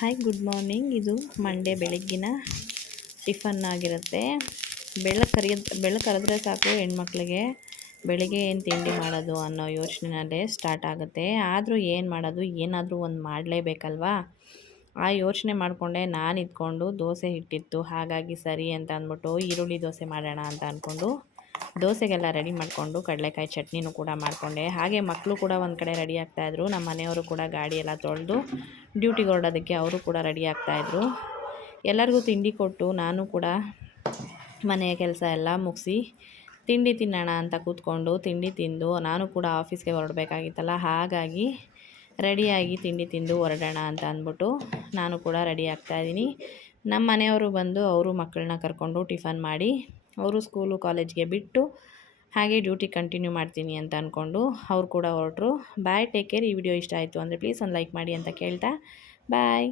Hi good morning. ಇದು Monday ಬೆಳಗ್ಗಿನ tiffin ಆಗಿರುತ್ತೆ. ಬೆಳಕರಿದ್ರೆ ಸಾಕು ಹೆಣ್ಮಕ್ಳಿಗೆ ಬೆಳಿಗ್ಗೆ ಏನು ತಿಂಡಿ ಮಾಡೋದು ಅನ್ನೋ ಯೋಚನೆಯಲ್ಲೇ ಸ್ಟಾರ್ಟ್ ಆಗುತ್ತೆ. ಆದರೂ ಏನು ಮಾಡೋದು, ಏನಾದರೂ ಒಂದು ಮಾಡಲೇಬೇಕಲ್ವಾ? ಆ ಯೋಚನೆ ಮಾಡಿಕೊಂಡೆ ನಾನು ಇದ್ಕೊಂಡು ದೋಸೆ ಹಿಟ್ಟಿತ್ತು, ಹಾಗಾಗಿ ಸರಿ ಅಂತ ಅಂದ್ಬಿಟ್ಟು ಈರುಳ್ಳಿ ದೋಸೆ ಮಾಡೋಣ ಅಂತ ಅಂದ್ಕೊಂಡು ದೋಸೆಗೆಲ್ಲ ರೆಡಿ ಮಾಡಿಕೊಂಡು ಕಡಲೆಕಾಯಿ ಚಟ್ನಿನೂ ಕೂಡ ಮಾಡಿಕೊಂಡೆ. ಹಾಗೆ ಮಕ್ಕಳು ಕೂಡ ಒಂದು ಕಡೆ ರೆಡಿ ಆಗ್ತಾಯಿದ್ರು. ನಮ್ಮ ಮನೆಯವರು ಕೂಡ ಗಾಡಿ ಎಲ್ಲ ತೊಳೆದು ಡ್ಯೂಟಿಗೆ ಹೊರಡೋದಕ್ಕೆ ಅವರು ಕೂಡ ರೆಡಿ ಆಗ್ತಾಯಿದ್ರು. ಎಲ್ಲರಿಗೂ ತಿಂಡಿ ಕೊಟ್ಟು ನಾನು ಕೂಡ ಮನೆಯ ಕೆಲಸ ಎಲ್ಲ ಮುಗಿಸಿ ತಿಂಡಿ ತಿನ್ನೋಣ ಅಂತ ಕೂತ್ಕೊಂಡು ತಿಂಡಿ ತಿಂದು ನಾನು ಕೂಡ ಆಫೀಸ್ಗೆ ಹೊರಡಬೇಕಾಗಿತ್ತಲ್ಲ, ಹಾಗಾಗಿ ರೆಡಿಯಾಗಿ ತಿಂಡಿ ತಿಂದು ಹೊರಡೋಣ ಅಂತ ಅಂದ್ಬಿಟ್ಟು ನಾನು ಕೂಡ ರೆಡಿ ಆಗ್ತಾಯಿದ್ದೀನಿ. ನಮ್ಮ ಮನೆಯವರು ಬಂದು ಅವರು ಮಕ್ಕಳನ್ನ ಕರ್ಕೊಂಡು ಟಿಫನ್ ಮಾಡಿ ಅವರು ಸ್ಕೂಲು ಕಾಲೇಜ್ಗೆ ಬಿಟ್ಟು ಹಾಗೆ ಡ್ಯೂಟಿ ಕಂಟಿನ್ಯೂ ಮಾಡ್ತೀನಿ ಅಂತ ಅಂದ್ಕೊಂಡು ಅವ್ರು ಕೂಡ ಹೊರಟರು. ಬಾಯ್, ಟೇಕ್ ಕೇರ್. ಈ ವಿಡಿಯೋ ಇಷ್ಟ ಆಯಿತು ಅಂದರೆ ಪ್ಲೀಸ್ ಒಂದು ಲೈಕ್ ಮಾಡಿ ಅಂತ ಕೇಳ್ತಾ ಬಾಯ್.